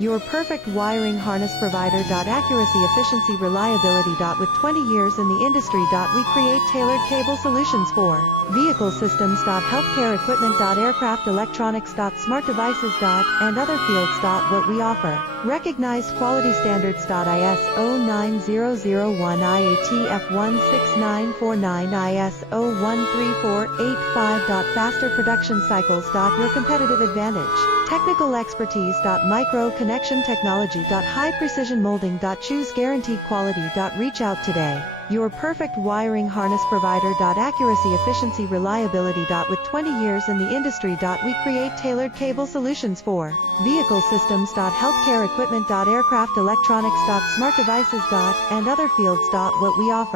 Your perfect wiring harness provider. Accuracy, efficiency, reliability. With 20 years in the industry. We create tailored cable solutions for vehicle systems. Healthcare equipment. Aircraft electronics. Smart devices. And other fields. What we offer. Recognized quality standards. ISO 9001 IATF 16949 ISO 13485. Faster production cycles. Your competitive advantage. Technical expertise. Micro connection technology. High precision molding. Choose guaranteed quality. Reach out today. Your perfect wiring harness provider. Accuracy, efficiency, reliability. With 20 years in the industry. We create tailored cable solutions for vehicle systems. Healthcare equipment. Aircraft electronics. Smart devices. And other fields. What we offer.